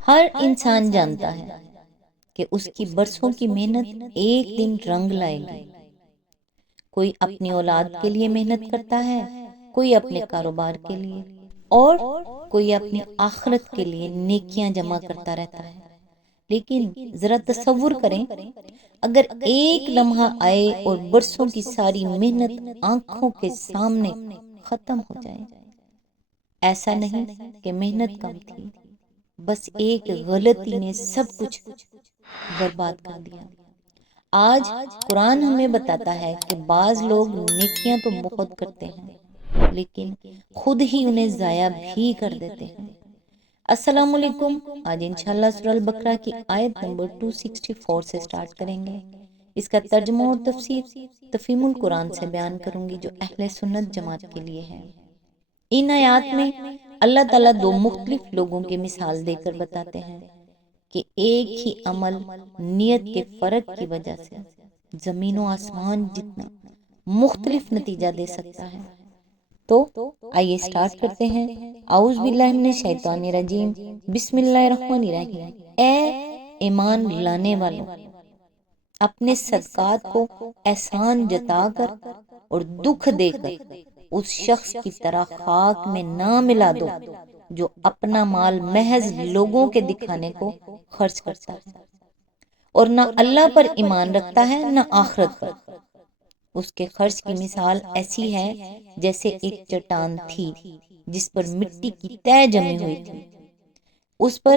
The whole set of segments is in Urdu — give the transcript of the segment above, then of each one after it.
ہر انسان جانتا ہے کہ اس کی برسوں کی محنت ایک دن رنگ لائے گی۔ کوئی اپنی اولاد کے لیے محنت کرتا ہے، کوئی اپنے کاروبار کے لیے، اور کوئی اپنی آخرت کے لیے نیکیاں جمع کرتا رہتا ہے۔ لیکن ذرا تصور کریں، اگر ایک لمحہ آئے اور برسوں کی ساری محنت آنکھوں کے سامنے ختم ہو جائے۔ ایسا نہیں کہ محنت کم تھی، بس ایک غلطی نے سب کچھ برباد کر دیا۔ آج قرآن ہمیں بتاتا ہے کہ بعض لوگ نیکیاں تو بہت کرتے ہیں، لیکن خود ہی انہیں ضائع بھی کر دیتے ہیں۔ السلام علیکم۔ آج انشاءاللہ سورہ البقرہ کی آیت نمبر 264 سے سٹارٹ کریں گے۔ اس کا ترجمہ اور تفسیر تفہیم القرآن سے بیان کروں گی، جو اہل سنت جماعت کے لیے ہے۔ ان آیات میں اللہ تعالیٰ دو مختلف لوگوں کی مثال دے کر بتاتے ہیں کہ ایک ہی عمل نیت کے فرق کی وجہ سے زمین و آسمان جتنا مختلف نتیجہ دے سکتا ہے۔ تو آئیے سٹارٹ کرتے ہیں۔ اعوذ باللہ من الشیطان الرجیم، بسم اللہ الرحمن الرحیم۔ اے ایمان لانے والوں، اپنے صدقات کو احسان جتا کر اور دکھ دے کر اس شخص کی طرح خاک میں نہ ملا دو جو اپنا مال محض لوگوں کے دکھانے کو خرچ کرتا ہے اور نہ اللہ پر ایمان رکھتا ہے نہ آخرت پر۔ اس کے خرچ کی مثال ایسی ہے جیسے ایک چٹان تھی جس پر مٹی کی تہ جمی ہوئی تھی۔ اس پر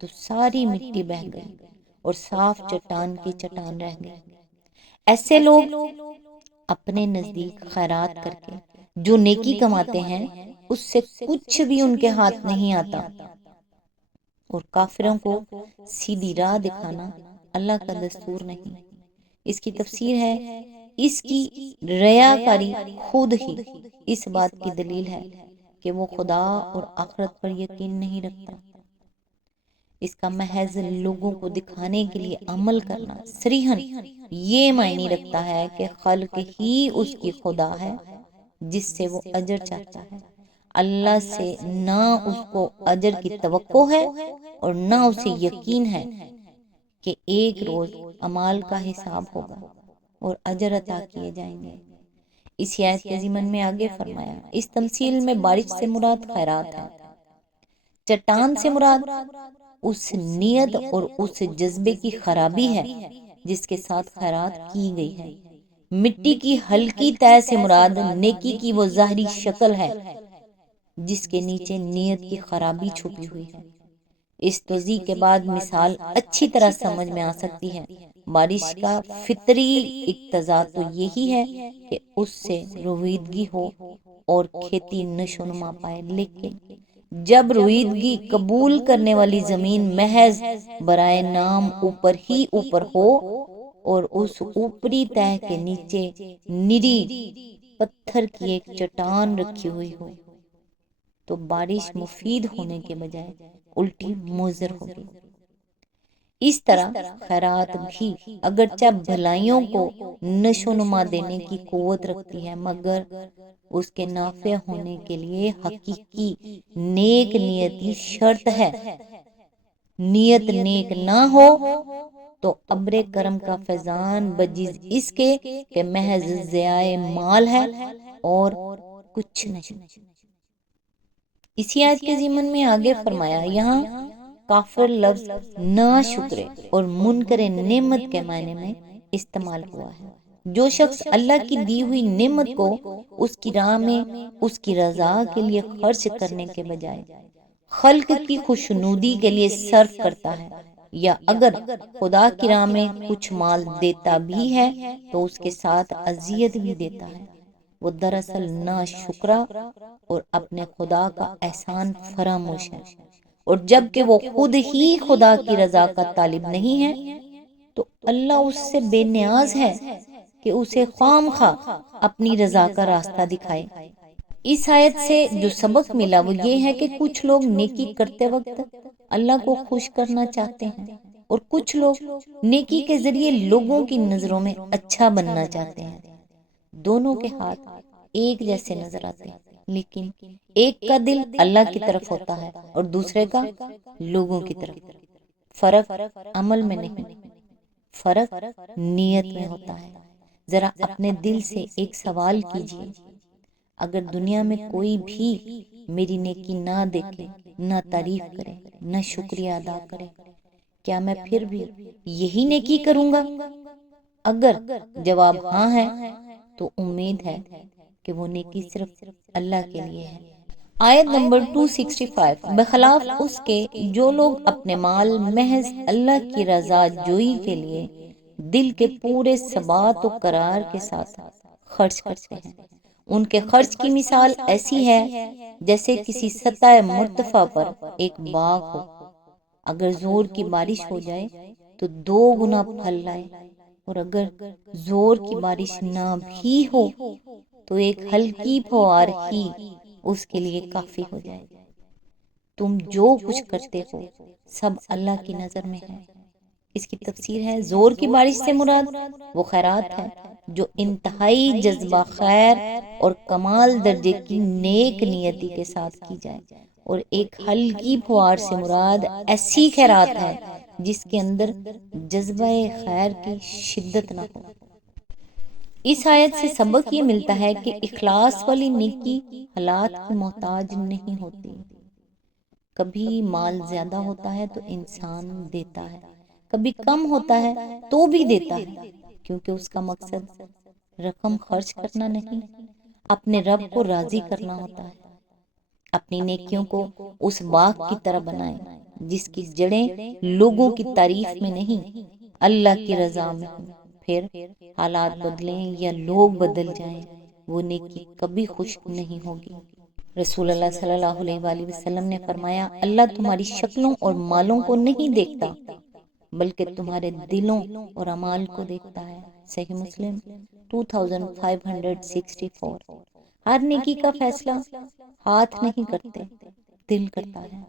تو ساری مٹی بہہ گئی اور صاف چٹان کی چٹان رہ گئی۔ ایسے لوگ اپنے نزدیک خیرات کر کے جو نیکی کماتے ہیں، اس سے کچھ بھی ان کے ہاتھ نہیں آتا، اور کافروں کو سیدھی راہ دکھانا اللہ کا دستور نہیں۔ اس کی تفسیر ہے، اس کی ریاکاری خود ہی اس بات کی دلیل ہے کہ وہ خدا اور آخرت پر یقین نہیں رکھتا۔ اس کا محض لوگوں کو دکھانے کے لیے عمل کرنا صریحاً یہ معنی رکھتا ہے کہ خلق ہی اس کی خدا ہے جس سے وہ اجر چاہتا ہے۔ اللہ سے نہ اس کو اجر کی توقع ہے اور نہ اسے یقین ہے کہ ایک روز اعمال کا حساب ہوگا اور اجر عطا کیے جائیں گے۔ اس آیت کے ضمن میں آگے فرمایا، اس تمثیل میں بارش سے مراد خیرات ہے، چٹان سے مراد اس نیت اور اس جذبے کی خرابی ہے جس کے ساتھ خیرات کی گئی ہے۔ مٹی کی ہلکی تہ سے مراد نیکی کی وہ ظاہری شکل ہے جس کے نیچے نیت کی خرابی چھپی ہوئی ہے۔ اس توضیح کے بعد مثال اچھی طرح سمجھ میں آ سکتی ہے۔ بارش کا فطری اقتضا تو یہی ہے کہ اس سے رویدگی ہو اور کھیتی نشو و نما پائے، لیکن جب رویدگی قبول کرنے والی زمین محض برائے نام اوپر ہی اوپر ہو اور اس اوپری تہ کے نیچے نری پتھر کی ایک چٹان رکھی ہوئی ہو، تو بارش مفید ہونے کے بجائے الٹی مضر ہوگی۔ اس طرح خیرات بھی اگرچہ بھلائیوں کو نشو نما دینے کی قوت رکھتی ہے، مگر اس کے نافع ہونے کے لیے حقیقی نیک نیتی شرط ہے۔ نیت نیک نہ ہو تو ابر کرم کا فیضان بجز اس کے کہ محض ضیاء مال ہے اور کچھ نہیں۔ اسی آیت کے ضمن میں آگے فرمایا، یہاں کافر لفظ ناشکرے اور منکر نعمت کے معنی میں استعمال ہوا ہے۔ جو شخص اللہ کی دی ہوئی نعمت کو اس کی راہ میں اس کی رضا کے لیے خرچ کرنے کے بجائے خلق کی خوشنودی کے لیے صرف کرتا ہے، یا اگر خدا کی راہ میں کچھ مال دیتا بھی ہے تو اس کے ساتھ اذیت بھی دیتا ہے، وہ دراصل ناشکرا اور اپنے خدا کا احسان فراموش ہے۔ اور جب کہ وہ خود ہی خدا کی رضا کا طالب نہیں ہے تو اللہ اس سے بے نیاز ہے کہ اسے خواہ مخواہ اپنی رضا کا راستہ دکھائے۔ اس آیت سے جو سبق ملا وہ یہ ہے کہ کچھ لوگ نیکی کرتے وقت اللہ کو خوش کرنا چاہتے ہیں اور کچھ لوگ نیکی کے ذریعے لوگوں کی نظروں میں اچھا بننا چاہتے ہیں۔ دونوں کے ہاتھ ایک جیسے نظر آتے ہیں، لیکن ایک کا دل اللہ کی طرف ہوتا ہے اور دوسرے کا لوگوں کی طرف۔ فرق عمل میں نہیں، فرق نیت میں ہوتا ہے۔ ذرا اپنے دل سے ایک سوال کیجئے، اگر دنیا میں کوئی بھی میری نیکی نہ دیکھے، نہ تعریف کرے، نہ شکریہ ادا کرے، کیا میں پھر بھی یہی نیکی کروں گا؟ اگر جواب ہاں ہے تو امید ہے کہ وہ نیکی صرف اللہ کے لیے ہے۔ آیت نمبر 265، بخلاف اس کے جو لوگ اپنے مال محض اللہ کی رضا جوئی کے لیے دل کے پورے ثبات و قرار کے ساتھ خرچ کرتے ہیں، ان کے خرچ کی مثال ایسی ہے جیسے کسی سطح مرتفع پر ایک باغ ہو، اگر زور کی بارش ہو جائے تو 2 گنا پھل لائے، اور اگر زور کی بارش نہ بھی ہو تو ایک ہلکی پھوار ہی اس کے لیے کافی ہو جائے۔ تم جو کچھ کرتے ہو سب اللہ کی نظر میں ہے۔ اس کی تفسیر ہے، زور کی بارش سے مراد وہ خیرات ہے جو انتہائی جذبہ خیر اور کمال درجے کی نیک نیتی کے ساتھ کی جائے، اور ایک ہلکی پھوار سے مراد ایسی خیرات ہے جس کے اندر جذبہ خیر کی شدت نہ ہو۔ اس آیت سے سبق یہ ملتا ہے کہ اخلاص والی نیکی حالات کی محتاج نہیں ہوتی۔ کبھی مال زیادہ ہوتا ہے تو انسان دیتا ہے، کبھی کم ہوتا ہے تو بھی دیتا ہے، کیونکہ اس کا مقصد رقم خرچ کرنا نہیں، اپنے رب کو راضی کرنا ہوتا ہے۔ اپنی نیکیوں کو اس باغ کی طرح بنائیں جس کی جڑیں لوگوں کی تعریف میں نہیں، اللہ کی رضا میں ہوں۔ پھر حالات بدلیں یا لوگ بدل جائیں، وہ نیکی کبھی خشک نہیں ہوگی۔ رسول اللہ صلی اللہ علیہ وآلہ وسلم نے فرمایا، اللہ تمہاری شکلوں اور مالوں کو نہیں دیکھتا بلکہ تمہارے دلوں اور اعمال کو دیکھتا ہے۔ صحیح مسلم 2564۔ ہر نیکی کا فیصلہ ہاتھ نہیں کرتے، دل کرتا ہے،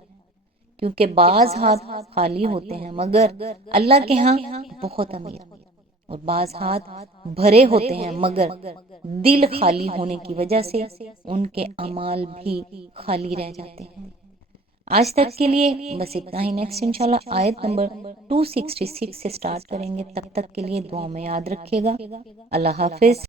کیونکہ بعض ہاتھ خالی ہوتے ہیں مگر اللہ کے ہاں بہت امیر، اور بعض ہاتھ بھرے ہوتے ہیں مگر دل خالی ہونے کی وجہ سے ان کے اعمال بھی خالی رہ جاتے ہیں۔ آج تک کے لیے بس اتنا ہی۔ نیکسٹ انشاءاللہ آیت نمبر 266 سے سٹارٹ کریں گے۔ تب تک کے لیے دعا میں یاد رکھیے گا۔ اللہ حافظ۔